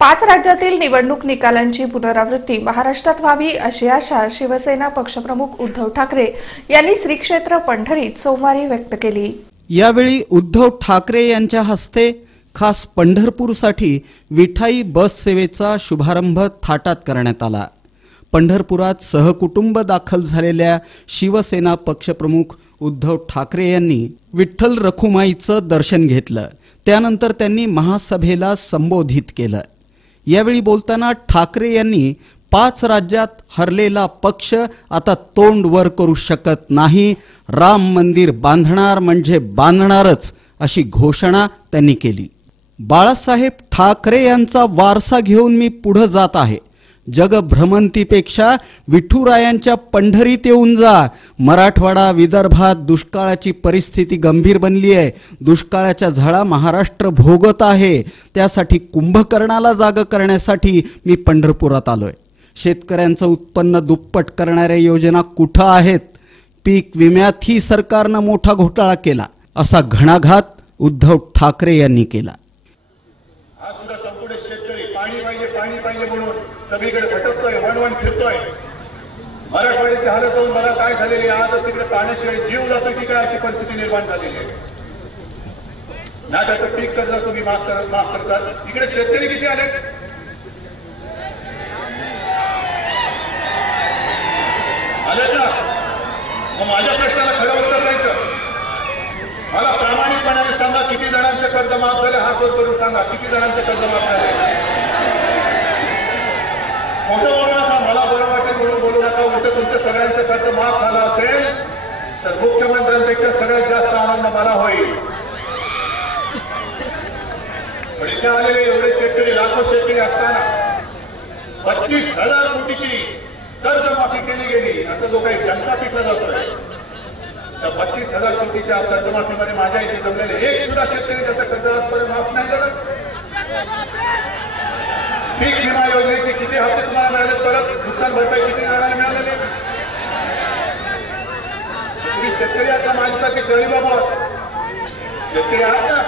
पाच राज्यातील निवडणूक निकालांची पुनरावृत्ती महाराष्ट्रात व्हावी अशी आशा शिवसेना पक्षप्रमुख उद्धव ठाकरे यांनी श्री क्षेत्र पंढरीत सोमवारी व्यक्त केली. यावेळी उद्धव ठाकरे यांच्या हस्ते खास पंढरपूरसाठी विठाई बस सेवेचा शुभारंभ थाटात करण्यात आला. पंढरपुरात सहकुटुंब दाखल झालेल्या शिवसेना पक्षप्रमुख उद्धव ठाकरे यांनी विठ्ठल रखुमाईचं दर्शन घेतलं. त्यानंतर त्यांनी महासभेला संबोधित केलं. यावेळी बोलताना ठाकरे यांनी पाच राज्यात हरलेला पक्ष आता तोंड वर करू शकत नाही. राम मंदिर बांधणार म्हणजे बांधणारच अशी घोषणा त्यांनी केली. बाळासाहेब ठाकरे यांचा वारसा घेऊन मी पुढं जात आहे. जगभ्रमंतीपेक्षा विठुरायांच्या पंढरीत येऊन जा. मराठवाडा विदर्भात दुष्काळाची परिस्थिती गंभीर बनली आहे. दुष्काळाच्या झळा महाराष्ट्र भोगत आहे. त्यासाठी कुंभकर्णाला जाग करण्यासाठी मी पंढरपुरात आलो आहे शेतकऱ्यांचं उत्पन्न दुप्पट करणाऱ्या योजना कुठं आहेत? पीक विम्यातही सरकारनं मोठा घोटाळा केला. असा घणाघात उद्धव ठाकरे यांनी केला. आज शेतकरी पाणी पाहिजे पाणी पाहिजे म्हणून सगळीकडे भटकतोय वणवण फिरतोय. मराठवाड्याची हालत होऊन मला काय झालेली आहे. आजच तिकडे पाण्याशिवाय जीव जातो की काय अशी परिस्थिती निर्माण झालेली आहे. ना त्याचं पीक कर्ज तुम्ही माफ करत माफ करतात इकडे शेतकरी किती आले मला प्रामाणिकपणाने सांगा किती जणांचं कर्ज माफ झालं हा शोध करून सांगा किती जणांचं कर्ज माफ झालं? खोटं बोलू नका मला बरं वाटेल म्हणून बोलू नका उलट तुमचं सगळ्यांचं कर्ज माफ झालं असेल तर मुख्यमंत्र्यांपेक्षा सगळ्यात जास्त आनंद मला होईल. पण इथे आलेले एवढे शेतकरी लाखो शेतकरी असताना बत्तीस हजार कोटीची कर्जमाफी केली गेली असं जो काही डंका पिकला जातोय त्या बत्तीस हजार कोटीच्या कर्जमाफीमध्ये माझ्या इथे जमलेले एक सुद्धा शेतकरी त्याचं कर्ज आजपर्यंत माफ नाही झालं पीक विमा योजनेचे किती हप्ते तुम्हाला मिळाले परत? नुकसान भरपाई किती मिळाले मिळालेले? तुम्ही शेतकरी आता ना माझ्यासारखे शहरी बाबा शेतकरी आहात ना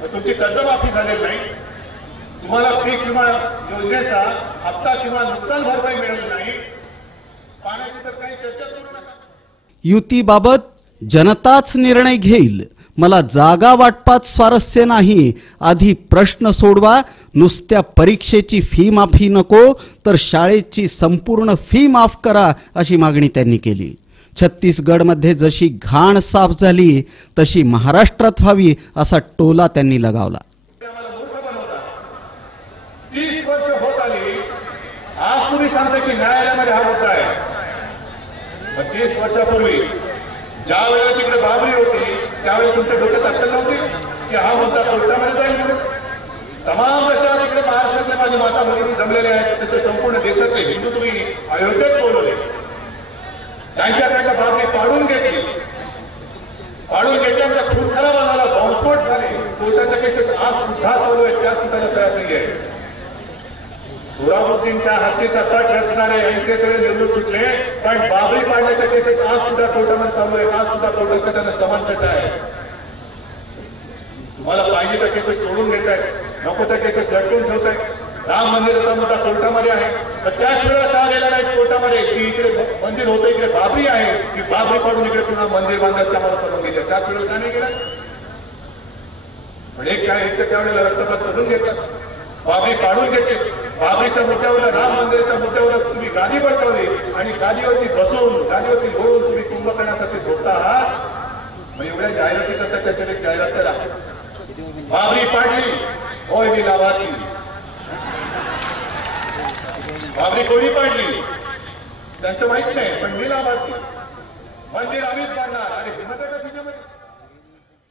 मग तुमची कर्जमाफी झालेली नाही. तुम्हाला पीक विमा योजनेचा हप्ता किंवा नुकसान भरपाई मिळाली नाही. पाण्याची तर काही चर्चाच करू नका. युतीबाबत जनताच निर्णय घेईल. मला जागा वाटपात स्वारस्य नाही. आधी प्रश्न सोडवा. नुसत्या परीक्षेची फी माफी नको तर शाळेची संपूर्ण फी माफ करा अशी मागणी त्यांनी केली. छत्तीसगडमध्ये जशी घाण साफ झाली तशी महाराष्ट्रात व्हावी असा टोला त्यांनी लगावला. तीस वर्ष होत आली. आज तुम्ही सांगता की न्यायालयामध्ये हा मुद्दा आहे. तीस वर्षापूर्वी ज्या वेळेला तिकडे बाबरी होती त्यावेळी तुमच्या डोक्यात अटक नव्हती? की हा मुद्दा कोर्टामध्ये जाईल तमाम देशात इकडे महाराष्ट्रातले माझे माता भगिनी जमलेले आहेत. तसे संपूर्ण देशातले हिंदू तुम्ही अयोध्येत बोलवले. त्यांच्याकडनं बाबरी पाडून घेतली. पाडून घेतल्यानंतर खूप खराब आम्हाला बॉम्बस्फोट झाले. कोर्टाच्या केसेस आज सुद्धा चालू आहेत त्या सुद्धा तयार नाही आहे हत्येचा कट रचणारे यांचे ते सगळे निवडून सुटले. पण बाबरी पाडण्याच्या केसेस आज सुद्धा कोर्टामध्ये चालू आहेत. आज सुद्धा कोर्टात त्यांना समन्सच आहे. तुम्हाला पाहिजे त्या केसेस सोडून घेत आहेत. नको त्या केसेस लटकून ठेवत आहेत. राम मंदिराचा मुद्दा कोर्टामध्ये आहे. तर त्याच वेळेला का गेला नाही कोर्टामध्ये? की इकडे मंदिर होतं इकडे बाबरी आहे. की बाबरी पाडून इकडे पुन्हा मंदिर बांधायचं आम्हाला परवानगी द्या. त्याच वेळेला का नाही गेला? पण एक काय एक तर त्यावेळेला रक्तपात करून घेतला. बाबरी पाडून घेतली. बाबरीच्या मुद्द्यावर राम मंदिराच्या मुद्द्यावर तुम्ही गादी बसवली आणि गादीवरती बसून गादीवरती बोलून तुम्ही कुंभकर्णासाठी झोपता आहात? मग एवढ्या जाहिराती करता एक जाहिरात करा. बाबरी पाडली होय मी लाभार्थी. बाबरी कोणी पाडली? त्यांचं माहीत नाही पण मी लाभार्थी. मंदिर आम्हीच बांधणार आणि भीमता